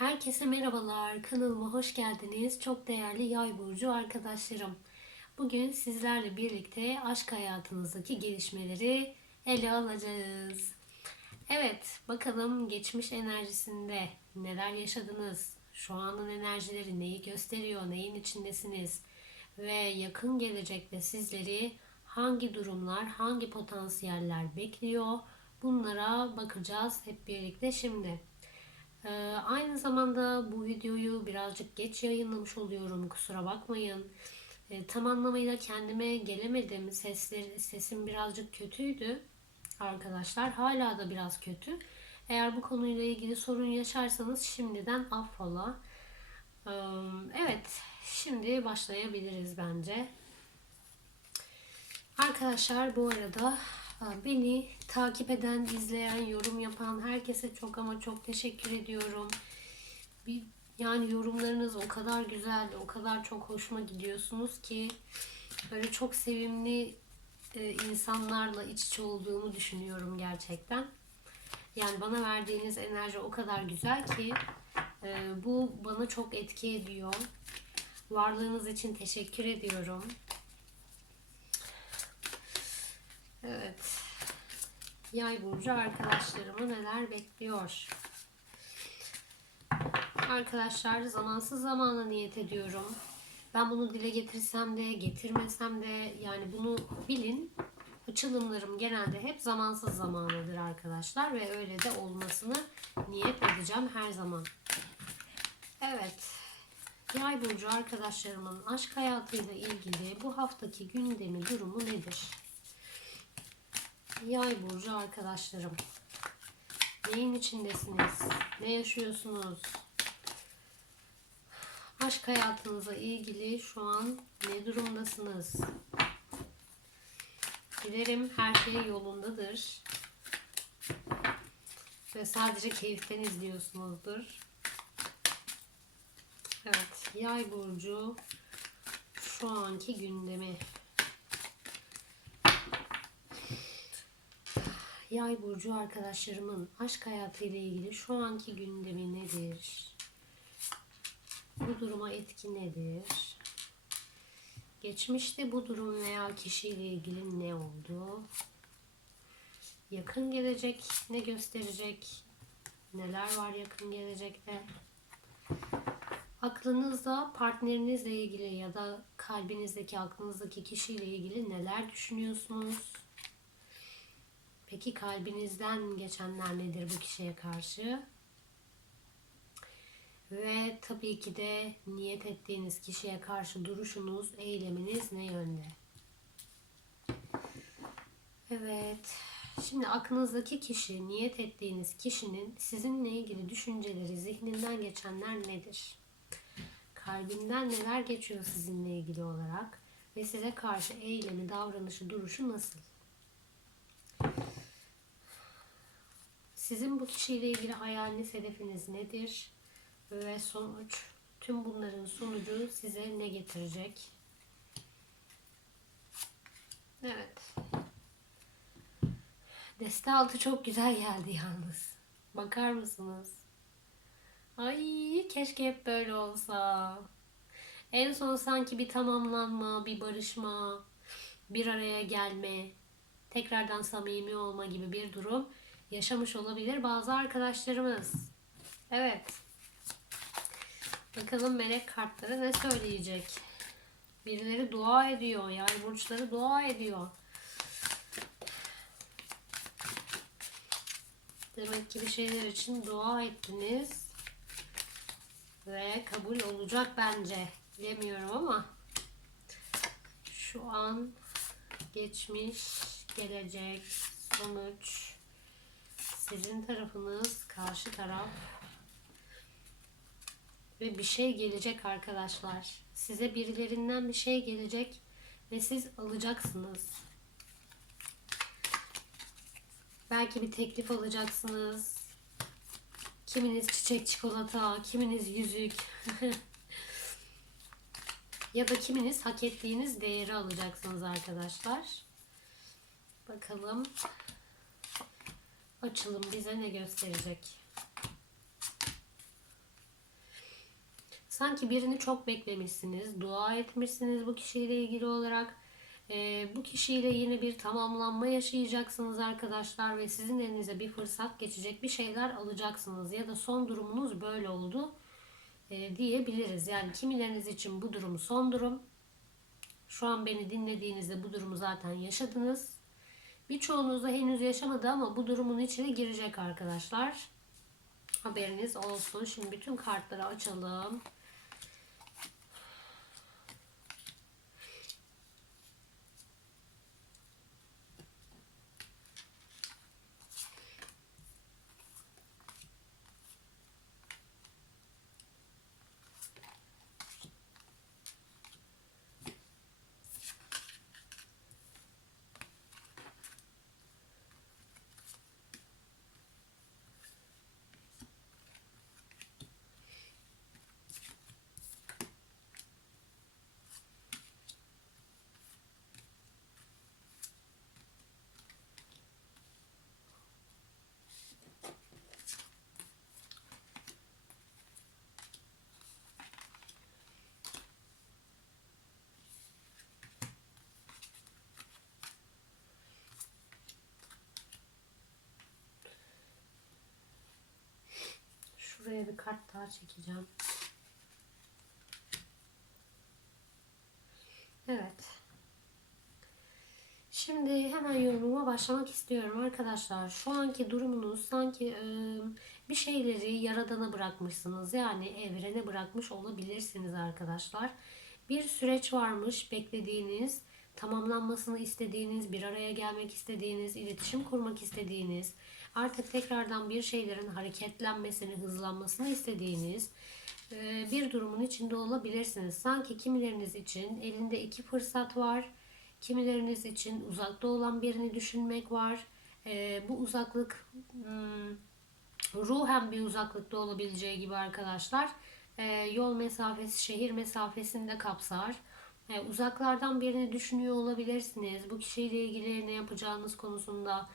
Herkese merhabalar. Kanalıma hoş geldiniz. Çok değerli yay burcu arkadaşlarım. Bugün sizlerle birlikte aşk hayatınızdaki gelişmeleri ele alacağız. Evet, bakalım geçmiş enerjisinde neler yaşadınız? Şu anın enerjileri neyi gösteriyor? Neyin içindesiniz? Ve yakın gelecekte sizleri hangi durumlar, hangi potansiyeller bekliyor? Bunlara bakacağız hep birlikte şimdi. Ee, aynı zamanda bu videoyu birazcık geç yayınlamış oluyorum. Kusura bakmayın. Ee, tam anlamıyla kendime gelemedim. Sesler, sesim birazcık kötüydü arkadaşlar. Hala da biraz kötü. Eğer bu konuyla ilgili sorun yaşarsanız şimdiden affola. Ee, evet, şimdi başlayabiliriz bence. Arkadaşlar bu arada beni takip eden, izleyen, yorum yapan herkese çok ama çok teşekkür ediyorum. Bir, yani yorumlarınız o kadar güzel, o kadar çok hoşuma gidiyorsunuz ki böyle çok sevimli e, insanlarla iç içe olduğumu düşünüyorum gerçekten. Yani bana verdiğiniz enerji o kadar güzel ki e, bu bana çok etki ediyor. Varlığınız için teşekkür ediyorum. Evet. Yay burcu arkadaşlarımı neler bekliyor? Arkadaşlar zamansız zamana niyet ediyorum. Ben bunu dile getirsem de getirmesem de yani bunu bilin. Açılımlarım genelde hep zamansız zamanıdır arkadaşlar ve öyle de olmasını niyet edeceğim her zaman. Evet. Yay burcu arkadaşlarımın aşk hayatıyla ilgili bu haftaki gündemi durumu nedir? Yay burcu arkadaşlarım. Neyin içindesiniz? Ne yaşıyorsunuz? Aşk hayatınıza ilgili şu an ne durumdasınız? Dilerim her şey yolundadır. Ve sadece keyiften izliyorsunuzdur. Evet, Yay burcu şu anki gündemi Yay burcu arkadaşlarımın aşk hayatıyla ilgili şu anki gündemi nedir? Bu duruma etki nedir? Geçmişte bu durum veya kişiyle ilgili ne oldu? Yakın gelecek ne gösterecek? Neler var yakın gelecekte? Aklınızda partnerinizle ilgili ya da kalbinizdeki aklınızdaki kişiyle ilgili neler düşünüyorsunuz? Peki kalbinizden geçenler nedir bu kişiye karşı? Ve tabii ki de niyet ettiğiniz kişiye karşı duruşunuz, eyleminiz ne yönde? Evet. Şimdi aklınızdaki kişi, niyet ettiğiniz kişinin sizinle ilgili düşünceleri, zihninden geçenler nedir? Kalbinden neler geçiyor sizinle ilgili olarak? Ve size karşı eylemi, davranışı, duruşu nasıl? Sizin bu kişiyle ilgili hayaliniz, hedefiniz nedir? Ve sonuç, tüm bunların sonucu size ne getirecek? Evet. Deste altı çok güzel geldi yalnız. Bakar mısınız? Ay keşke hep böyle olsa. En son sanki bir tamamlanma, bir barışma, bir araya gelme, tekrardan samimi olma gibi bir durum yaşamış olabilir bazı arkadaşlarımız. Evet. Bakalım melek kartları ne söyleyecek? Birileri dua ediyor. Yay burçları dua ediyor. Demek ki bir şeyler için dua ettiniz. Ve kabul olacak bence. Bilemiyorum ama şu an geçmiş, gelecek, sonuç, sizin tarafınız, karşı taraf ve bir şey gelecek arkadaşlar. Size birilerinden bir şey gelecek ve siz alacaksınız. Belki bir teklif alacaksınız. Kiminiz çiçek çikolata, kiminiz yüzük. ya da kiminiz hak ettiğiniz değeri alacaksınız arkadaşlar. Bakalım açılım bize ne gösterecek? Sanki birini çok beklemişsiniz, dua etmişsiniz bu kişiyle ilgili olarak. Ee, bu kişiyle yine bir tamamlanma yaşayacaksınız arkadaşlar ve sizin elinize bir fırsat geçecek bir şeyler alacaksınız ya da son durumunuz böyle oldu e, diyebiliriz. Yani kimileriniz için bu durum son durum. Şu an beni dinlediğinizde bu durumu zaten yaşadınız. Birçoğunuz da henüz yaşamadı ama bu durumun içine girecek arkadaşlar. Haberiniz olsun. Şimdi bütün kartları açalım. Şuraya bir kart daha çekeceğim. Evet. Şimdi hemen yorumuma başlamak istiyorum arkadaşlar. Şu anki durumunuz sanki e, bir şeyleri yaradana bırakmışsınız. Yani evrene bırakmış olabilirsiniz arkadaşlar. Bir süreç varmış beklediğiniz, tamamlanmasını istediğiniz, bir araya gelmek istediğiniz, iletişim kurmak istediğiniz, artık tekrardan bir şeylerin hareketlenmesini, hızlanmasını istediğiniz e, bir durumun içinde olabilirsiniz. Sanki kimileriniz için elinde iki fırsat var. Kimileriniz için uzakta olan birini düşünmek var. E, bu uzaklık hmm, ruhen bir uzaklıkta olabileceği gibi arkadaşlar. E, yol mesafesi, şehir mesafesini de kapsar. Uzaklardan birini düşünüyor olabilirsiniz. Bu kişiyle ilgili ne yapacağınız konusunda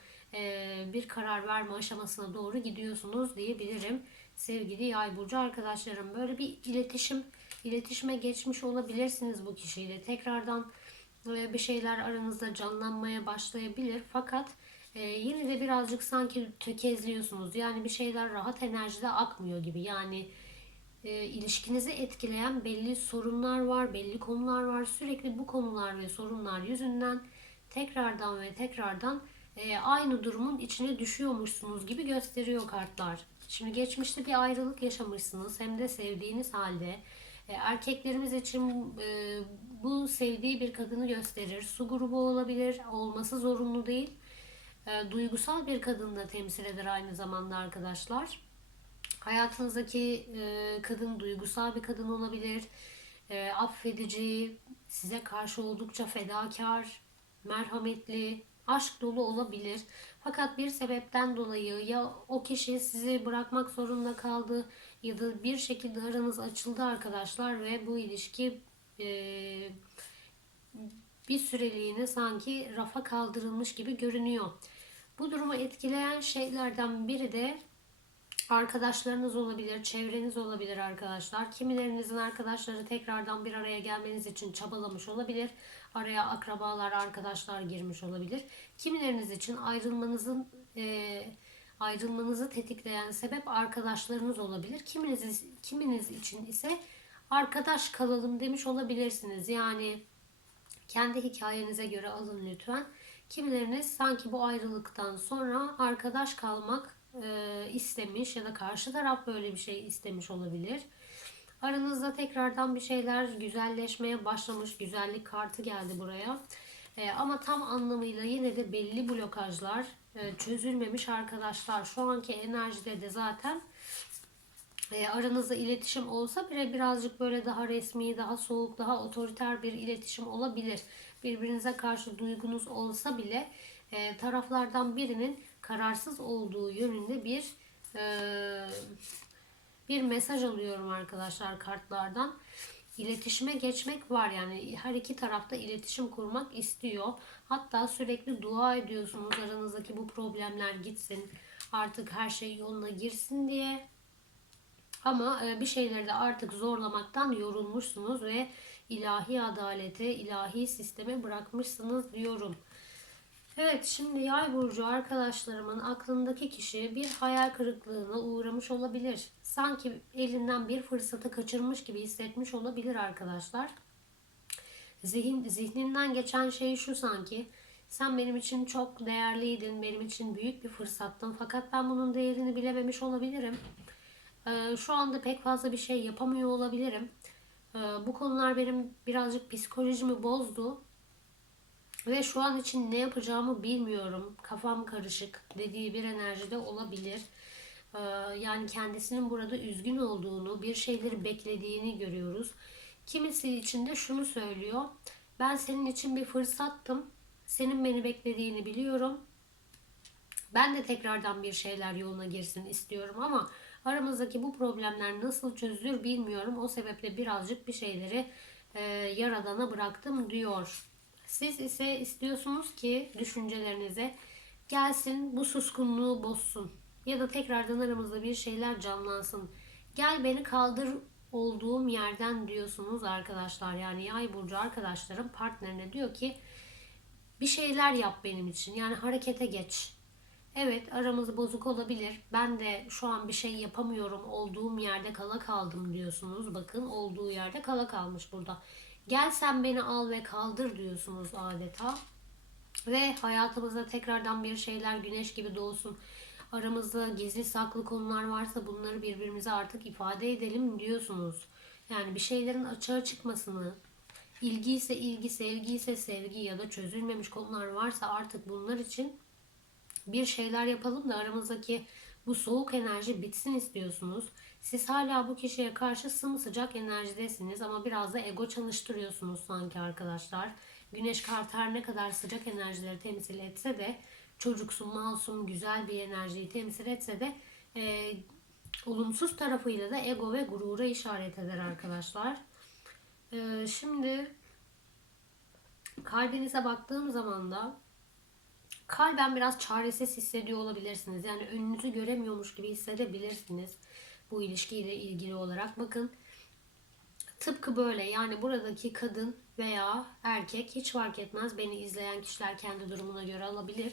bir karar verme aşamasına doğru gidiyorsunuz diyebilirim. Sevgili yay burcu arkadaşlarım böyle bir iletişim iletişime geçmiş olabilirsiniz bu kişiyle. Tekrardan bir şeyler aranızda canlanmaya başlayabilir. Fakat yine de birazcık sanki tökezliyorsunuz. Yani bir şeyler rahat enerjide akmıyor gibi. Yani ilişkinizi etkileyen belli sorunlar var, belli konular var. Sürekli bu konular ve sorunlar yüzünden tekrardan ve tekrardan e, aynı durumun içine düşüyormuşsunuz gibi gösteriyor kartlar. Şimdi geçmişte bir ayrılık yaşamışsınız hem de sevdiğiniz halde. E, erkeklerimiz için e, bu sevdiği bir kadını gösterir. Su grubu olabilir, olması zorunlu değil. Duygusal bir kadını da temsil eder aynı zamanda arkadaşlar. Hayatınızdaki kadın duygusal bir kadın olabilir. Affedici, size karşı oldukça fedakar, merhametli, aşk dolu olabilir. Fakat bir sebepten dolayı ya o kişi sizi bırakmak zorunda kaldı ya da bir şekilde aranız açıldı arkadaşlar ve bu ilişki e, bir süreliğine sanki rafa kaldırılmış gibi görünüyor. Bu durumu etkileyen şeylerden biri de arkadaşlarınız olabilir, çevreniz olabilir arkadaşlar. Kimilerinizin arkadaşları tekrardan bir araya gelmeniz için çabalamış olabilir. Araya akrabalar, arkadaşlar girmiş olabilir. Kimileriniz için ayrılmanızın e, ayrılmanızı tetikleyen sebep arkadaşlarınız olabilir. Kiminiz, kiminiz için ise arkadaş kalalım demiş olabilirsiniz. Yani kendi hikayenize göre alın lütfen. Kimileriniz sanki bu ayrılıktan sonra arkadaş kalmak e, istemiş ya da karşı taraf böyle bir şey istemiş olabilir. Aranızda tekrardan bir şeyler güzelleşmeye başlamış. Güzellik kartı geldi buraya. E, ama tam anlamıyla yine de belli blokajlar e, çözülmemiş arkadaşlar. Şu anki enerjide de zaten e, aranızda iletişim olsa bile birazcık böyle daha resmi, daha soğuk, daha otoriter bir iletişim olabilir. Birbirinize karşı duygunuz olsa bile e, taraflardan birinin kararsız olduğu yönünde bir e, bir mesaj alıyorum arkadaşlar kartlardan. İletişime geçmek var yani her iki tarafta iletişim kurmak istiyor. Hatta sürekli dua ediyorsunuz aranızdaki bu problemler gitsin. Artık her şey yoluna girsin diye. Ama e, bir şeyleri de artık zorlamaktan yorulmuşsunuz ve ilahi adalete, ilahi sisteme bırakmışsınız diyorum. Evet şimdi yay burcu arkadaşlarımın aklındaki kişi bir hayal kırıklığına uğramış olabilir. Sanki elinden bir fırsatı kaçırmış gibi hissetmiş olabilir arkadaşlar. Zihin, zihninden geçen şey şu sanki. Sen benim için çok değerliydin, benim için büyük bir fırsattın fakat ben bunun değerini bilememiş olabilirim. Ee, şu anda pek fazla bir şey yapamıyor olabilirim. Ee, bu konular benim birazcık psikolojimi bozdu. Ve şu an için ne yapacağımı bilmiyorum. Kafam karışık dediği bir enerjide olabilir. Ee, yani kendisinin burada üzgün olduğunu, bir şeyleri beklediğini görüyoruz. Kimisi için de şunu söylüyor. Ben senin için bir fırsattım. Senin beni beklediğini biliyorum. Ben de tekrardan bir şeyler yoluna girsin istiyorum ama aramızdaki bu problemler nasıl çözülür bilmiyorum. O sebeple birazcık bir şeyleri e, yaradana bıraktım diyor. Siz ise istiyorsunuz ki düşüncelerinize gelsin bu suskunluğu bozsun ya da tekrardan aramızda bir şeyler canlansın. Gel beni kaldır olduğum yerden diyorsunuz arkadaşlar. Yani yay burcu arkadaşlarım partnerine diyor ki bir şeyler yap benim için. Yani harekete geç. Evet aramız bozuk olabilir. Ben de şu an bir şey yapamıyorum. Olduğum yerde kala kaldım diyorsunuz. Bakın olduğu yerde kala kalmış burada. Gel sen beni al ve kaldır diyorsunuz adeta. Ve hayatımızda tekrardan bir şeyler güneş gibi doğsun. Aramızda gizli saklı konular varsa bunları birbirimize artık ifade edelim diyorsunuz. Yani bir şeylerin açığa çıkmasını, ilgi ise ilgi, sevgi ise sevgi ya da çözülmemiş konular varsa artık bunlar için bir şeyler yapalım da aramızdaki bu soğuk enerji bitsin istiyorsunuz. Siz hala bu kişiye karşı sımsıcak enerjidesiniz ama biraz da ego çalıştırıyorsunuz sanki arkadaşlar. Güneş kartı her ne kadar sıcak enerjileri temsil etse de çocuksu, masum, güzel bir enerjiyi temsil etse de e, olumsuz tarafıyla da ego ve gurura işaret eder arkadaşlar. E, şimdi kalbinize baktığım zaman da kalben biraz çaresiz hissediyor olabilirsiniz. Yani önünüzü göremiyormuş gibi hissedebilirsiniz bu ilişkiyle ilgili olarak. Bakın tıpkı böyle yani buradaki kadın veya erkek hiç fark etmez. Beni izleyen kişiler kendi durumuna göre alabilir.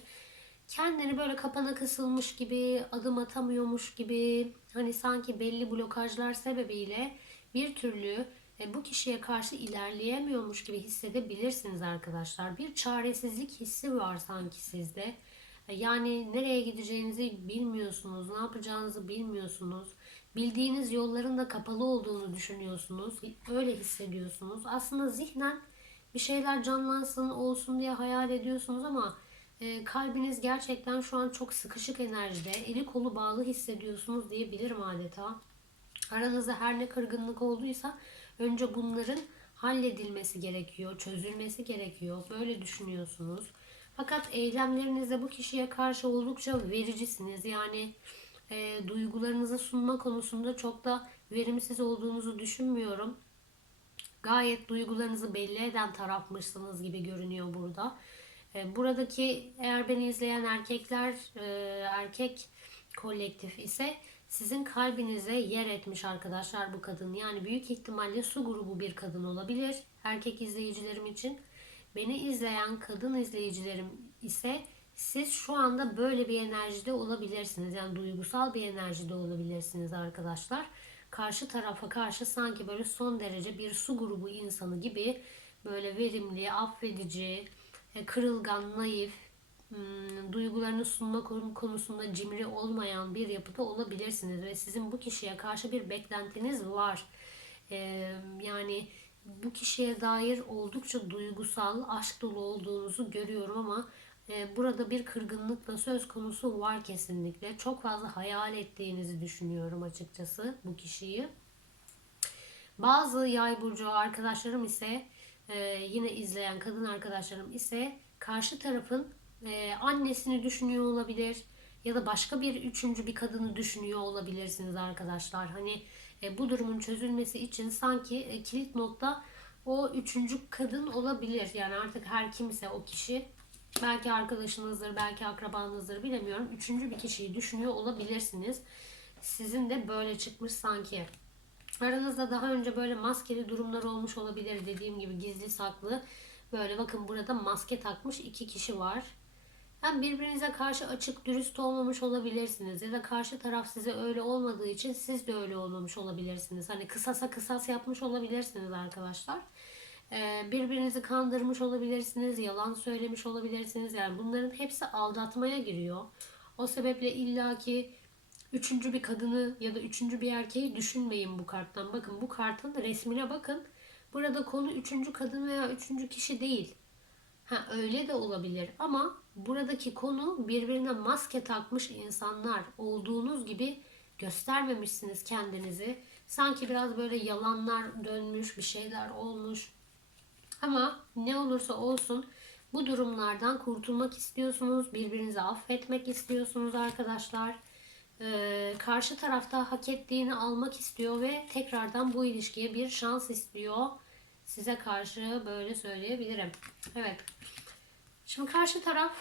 Kendini böyle kapana kısılmış gibi, adım atamıyormuş gibi, hani sanki belli blokajlar sebebiyle bir türlü e, bu kişiye karşı ilerleyemiyormuş gibi hissedebilirsiniz arkadaşlar. Bir çaresizlik hissi var sanki sizde. E, yani nereye gideceğinizi bilmiyorsunuz, ne yapacağınızı bilmiyorsunuz. Bildiğiniz yolların da kapalı olduğunu düşünüyorsunuz. Öyle hissediyorsunuz. Aslında zihnen bir şeyler canlansın, olsun diye hayal ediyorsunuz ama e, kalbiniz gerçekten şu an çok sıkışık enerjide, eli kolu bağlı hissediyorsunuz diyebilirim adeta. Aranızda her ne kırgınlık olduysa önce bunların halledilmesi gerekiyor, çözülmesi gerekiyor. Böyle düşünüyorsunuz. Fakat eylemlerinizde bu kişiye karşı oldukça vericisiniz. Yani e, duygularınızı sunma konusunda çok da verimsiz olduğunuzu düşünmüyorum. Gayet duygularınızı belli eden tarafmışsınız gibi görünüyor burada. E, buradaki eğer beni izleyen erkekler e, erkek kolektif ise sizin kalbinize yer etmiş arkadaşlar bu kadın. Yani büyük ihtimalle su grubu bir kadın olabilir erkek izleyicilerim için. Beni izleyen kadın izleyicilerim ise siz şu anda böyle bir enerjide olabilirsiniz. Yani duygusal bir enerjide olabilirsiniz arkadaşlar. Karşı tarafa karşı sanki böyle son derece bir su grubu insanı gibi böyle verimli, affedici, e, kırılgan, naif, hmm, duygularını sunma konusunda cimri olmayan bir yapıda olabilirsiniz ve sizin bu kişiye karşı bir beklentiniz var. E, yani bu kişiye dair oldukça duygusal, aşk dolu olduğunuzu görüyorum ama burada bir kırgınlık da söz konusu var kesinlikle. Çok fazla hayal ettiğinizi düşünüyorum açıkçası bu kişiyi. Bazı yay burcu arkadaşlarım ise e, yine izleyen kadın arkadaşlarım ise karşı tarafın e, annesini düşünüyor olabilir ya da başka bir üçüncü bir kadını düşünüyor olabilirsiniz arkadaşlar. Hani e, bu durumun çözülmesi için sanki kilit nokta o üçüncü kadın olabilir. Yani artık her kimse o kişi belki arkadaşınızdır, belki akrabanızdır bilemiyorum. Üçüncü bir kişiyi düşünüyor olabilirsiniz. sizin de böyle çıkmış sanki. Aranızda daha önce böyle maskeli durumlar olmuş olabilir. Dediğim gibi gizli saklı. Böyle bakın burada maske takmış iki kişi var. Hem birbirinize karşı açık dürüst olmamış olabilirsiniz. Ya da karşı taraf size öyle olmadığı için siz de öyle olmamış olabilirsiniz. Hani kısasa kısas yapmış olabilirsiniz arkadaşlar. Ee, birbirinizi kandırmış olabilirsiniz. Yalan söylemiş olabilirsiniz. Yani bunların hepsi aldatmaya giriyor. O sebeple illaki üçüncü bir kadını ya da üçüncü bir erkeği düşünmeyin bu karttan. Bakın bu kartın resmine bakın. Burada konu üçüncü kadın veya üçüncü kişi değil. Ha öyle de olabilir ama buradaki konu birbirine maske takmış insanlar olduğunuz gibi göstermemişsiniz kendinizi. Sanki biraz böyle yalanlar dönmüş, bir şeyler olmuş. Ama ne olursa olsun bu durumlardan kurtulmak istiyorsunuz. Birbirinizi affetmek istiyorsunuz arkadaşlar. Ee, karşı tarafta hak ettiğini almak istiyor ve tekrardan bu ilişkiye bir şans istiyor. Size karşı böyle söyleyebilirim. Evet. Şimdi karşı taraf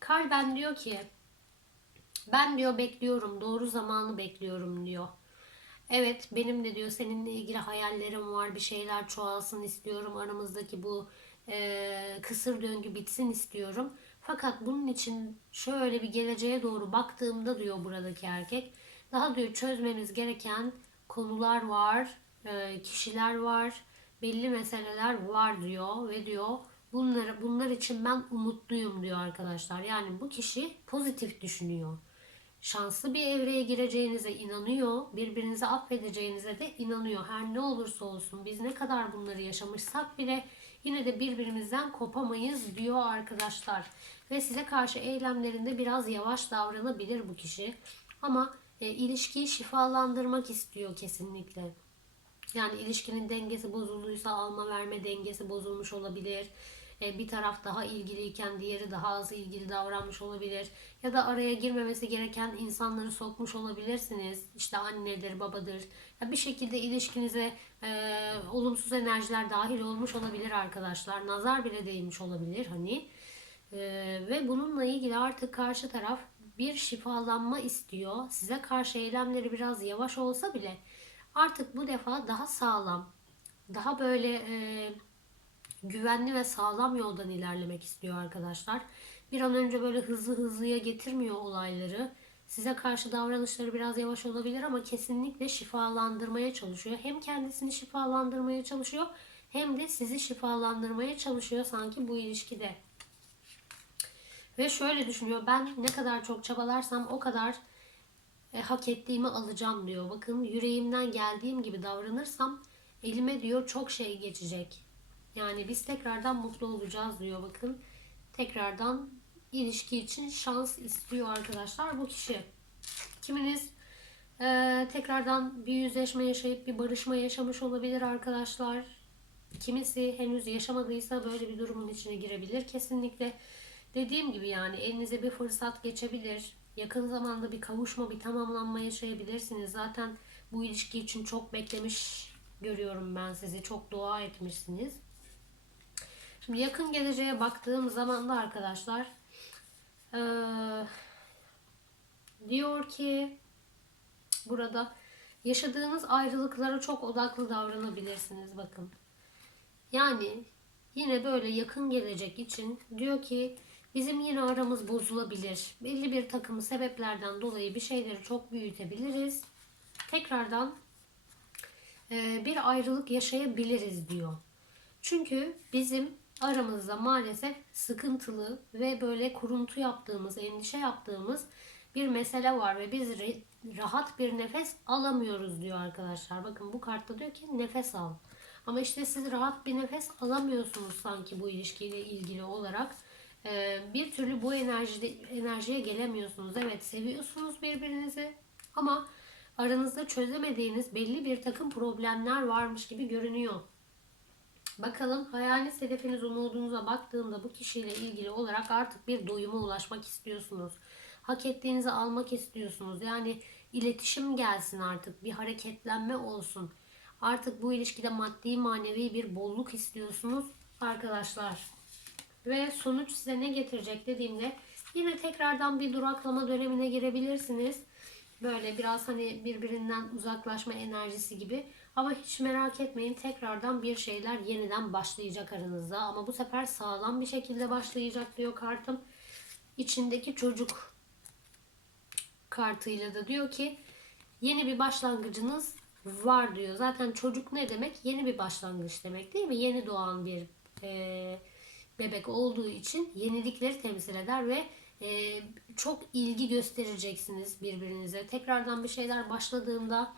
kalben diyor ki ben diyor bekliyorum doğru zamanı bekliyorum diyor. Evet benim de diyor seninle ilgili hayallerim var bir şeyler çoğalsın istiyorum aramızdaki bu e, kısır döngü bitsin istiyorum. Fakat bunun için şöyle bir geleceğe doğru baktığımda diyor buradaki erkek daha diyor çözmemiz gereken konular var, e, kişiler var, belli meseleler var diyor ve diyor bunları bunlar için ben umutluyum diyor arkadaşlar. Yani bu kişi pozitif düşünüyor. Şanslı bir evreye gireceğinize inanıyor. Birbirinizi affedeceğinize de inanıyor. Her ne olursa olsun biz ne kadar bunları yaşamışsak bile yine de birbirimizden kopamayız diyor arkadaşlar. Ve size karşı eylemlerinde biraz yavaş davranabilir bu kişi. Ama e, ilişkiyi şifalandırmak istiyor kesinlikle. Yani ilişkinin dengesi bozulduysa alma verme dengesi bozulmuş olabilir. E, bir taraf daha ilgiliyken diğeri daha az ilgili davranmış olabilir. Ya da araya girmemesi gereken insanları sokmuş olabilirsiniz. İşte annedir, babadır. Ya bir şekilde ilişkinize e, olumsuz enerjiler dahil olmuş olabilir arkadaşlar. Nazar bile değmiş olabilir hani. E, ve bununla ilgili artık karşı taraf bir şifalanma istiyor. Size karşı eylemleri biraz yavaş olsa bile artık bu defa daha sağlam, daha böyle e, güvenli ve sağlam yoldan ilerlemek istiyor arkadaşlar. Bir an önce böyle hızlı hızlıya getirmiyor olayları. Size karşı davranışları biraz yavaş olabilir ama kesinlikle şifalandırmaya çalışıyor. Hem kendisini şifalandırmaya çalışıyor hem de sizi şifalandırmaya çalışıyor sanki bu ilişkide. Ve şöyle düşünüyor. Ben ne kadar çok çabalarsam o kadar e, hak ettiğimi alacağım diyor. Bakın yüreğimden geldiğim gibi davranırsam elime diyor çok şey geçecek. Yani biz tekrardan mutlu olacağız diyor bakın. Tekrardan ilişki için şans istiyor arkadaşlar bu kişi. Kiminiz e, tekrardan bir yüzleşme yaşayıp bir barışma yaşamış olabilir arkadaşlar. Kimisi henüz yaşamadıysa böyle bir durumun içine girebilir. Kesinlikle dediğim gibi yani elinize bir fırsat geçebilir. Yakın zamanda bir kavuşma, bir tamamlanma yaşayabilirsiniz. Zaten bu ilişki için çok beklemiş görüyorum ben sizi. Çok dua etmişsiniz. Şimdi yakın geleceğe baktığım zaman da arkadaşlar ee, diyor ki burada yaşadığınız ayrılıklara çok odaklı davranabilirsiniz bakın. Yani yine böyle yakın gelecek için diyor ki bizim yine aramız bozulabilir. Belli bir takım sebeplerden dolayı bir şeyleri çok büyütebiliriz. Tekrardan e, bir ayrılık yaşayabiliriz diyor. Çünkü bizim aramızda maalesef sıkıntılı ve böyle kuruntu yaptığımız, endişe yaptığımız bir mesele var ve biz rahat bir nefes alamıyoruz diyor arkadaşlar. Bakın bu kartta diyor ki nefes al. Ama işte siz rahat bir nefes alamıyorsunuz sanki bu ilişkiyle ilgili olarak. Ee, bir türlü bu enerjide, enerjiye gelemiyorsunuz. Evet seviyorsunuz birbirinizi ama aranızda çözemediğiniz belli bir takım problemler varmış gibi görünüyor. Bakalım hayalet hedefiniz umudunuza baktığımda bu kişiyle ilgili olarak artık bir doyuma ulaşmak istiyorsunuz. Hak ettiğinizi almak istiyorsunuz. Yani iletişim gelsin artık. Bir hareketlenme olsun. Artık bu ilişkide maddi manevi bir bolluk istiyorsunuz arkadaşlar. Ve sonuç size ne getirecek dediğimde yine tekrardan bir duraklama dönemine girebilirsiniz. Böyle biraz hani birbirinden uzaklaşma enerjisi gibi. Ama hiç merak etmeyin tekrardan bir şeyler yeniden başlayacak aranızda. Ama bu sefer sağlam bir şekilde başlayacak diyor kartım. İçindeki çocuk kartıyla da diyor ki yeni bir başlangıcınız var diyor. Zaten çocuk ne demek? Yeni bir başlangıç demek değil mi? Yeni doğan bir e, bebek olduğu için yenilikleri temsil eder ve e, çok ilgi göstereceksiniz birbirinize. Tekrardan bir şeyler başladığında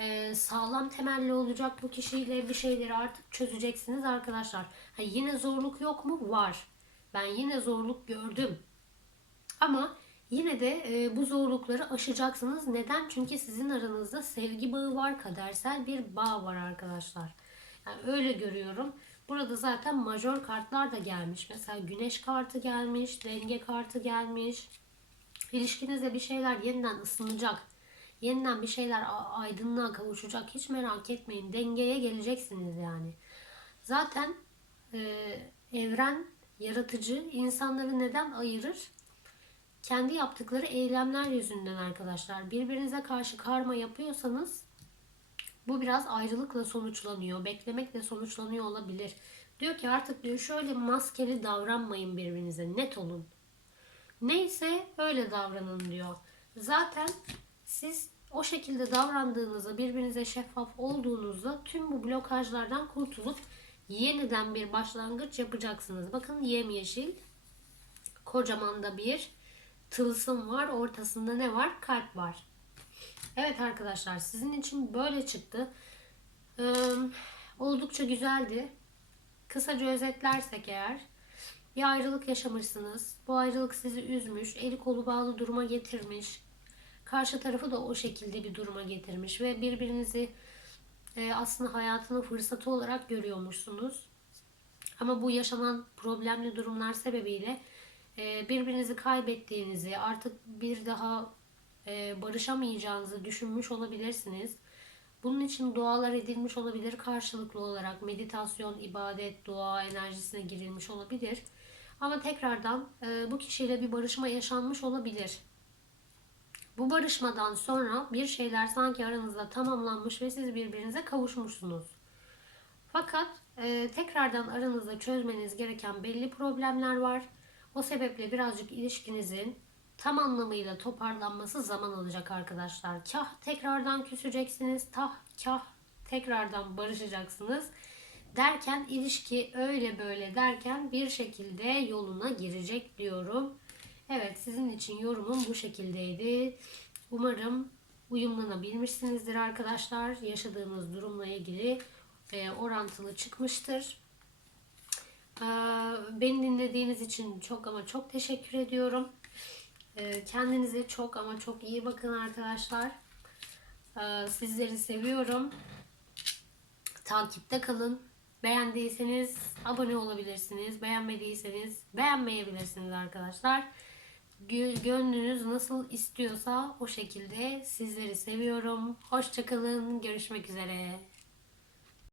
e, sağlam temelli olacak bu kişiyle bir şeyleri artık çözeceksiniz arkadaşlar. Ha, yine zorluk yok mu? Var. Ben yine zorluk gördüm. Ama yine de e, bu zorlukları aşacaksınız. Neden? Çünkü sizin aranızda sevgi bağı var, kadersel bir bağ var arkadaşlar. Yani öyle görüyorum. Burada zaten majör kartlar da gelmiş. Mesela güneş kartı gelmiş, denge kartı gelmiş. İlişkinizde bir şeyler yeniden ısınacak. Yeniden bir şeyler aydınlığa kavuşacak. Hiç merak etmeyin. Dengeye geleceksiniz yani. Zaten e, evren, yaratıcı insanları neden ayırır? Kendi yaptıkları eylemler yüzünden arkadaşlar. Birbirinize karşı karma yapıyorsanız bu biraz ayrılıkla sonuçlanıyor. Beklemekle sonuçlanıyor olabilir. Diyor ki artık diyor şöyle maskeli davranmayın birbirinize. Net olun. Neyse öyle davranın diyor. Zaten siz o şekilde davrandığınızda birbirinize şeffaf olduğunuzda tüm bu blokajlardan kurtulup yeniden bir başlangıç yapacaksınız. Bakın yemyeşil kocaman da bir tılsım var. Ortasında ne var? Kalp var. Evet arkadaşlar sizin için böyle çıktı. Ee, oldukça güzeldi. Kısaca özetlersek eğer bir ayrılık yaşamışsınız. Bu ayrılık sizi üzmüş, eli kolu bağlı duruma getirmiş. Karşı tarafı da o şekilde bir duruma getirmiş ve birbirinizi e, aslında hayatının fırsatı olarak görüyormuşsunuz. Ama bu yaşanan problemli durumlar sebebiyle e, birbirinizi kaybettiğinizi, artık bir daha e, barışamayacağınızı düşünmüş olabilirsiniz. Bunun için dualar edilmiş olabilir karşılıklı olarak meditasyon, ibadet, dua enerjisine girilmiş olabilir. Ama tekrardan e, bu kişiyle bir barışma yaşanmış olabilir. Bu barışmadan sonra bir şeyler sanki aranızda tamamlanmış ve siz birbirinize kavuşmuşsunuz. Fakat e, tekrardan aranızda çözmeniz gereken belli problemler var. O sebeple birazcık ilişkinizin tam anlamıyla toparlanması zaman alacak arkadaşlar. Kah tekrardan küseceksiniz, tah kah tekrardan barışacaksınız. Derken ilişki öyle böyle derken bir şekilde yoluna girecek diyorum. Evet sizin için yorumum bu şekildeydi. Umarım uyumlanabilmişsinizdir arkadaşlar. Yaşadığınız durumla ilgili e, orantılı çıkmıştır. Ee, Beni dinlediğiniz için çok ama çok teşekkür ediyorum. Ee, Kendinize çok ama çok iyi bakın arkadaşlar. Ee, Sizleri seviyorum. Takipte kalın. Beğendiyseniz abone olabilirsiniz. Beğenmediyseniz beğenmeyebilirsiniz arkadaşlar. Gö- Gönlünüz nasıl istiyorsa o şekilde sizleri seviyorum. Hoşçakalın. Görüşmek üzere.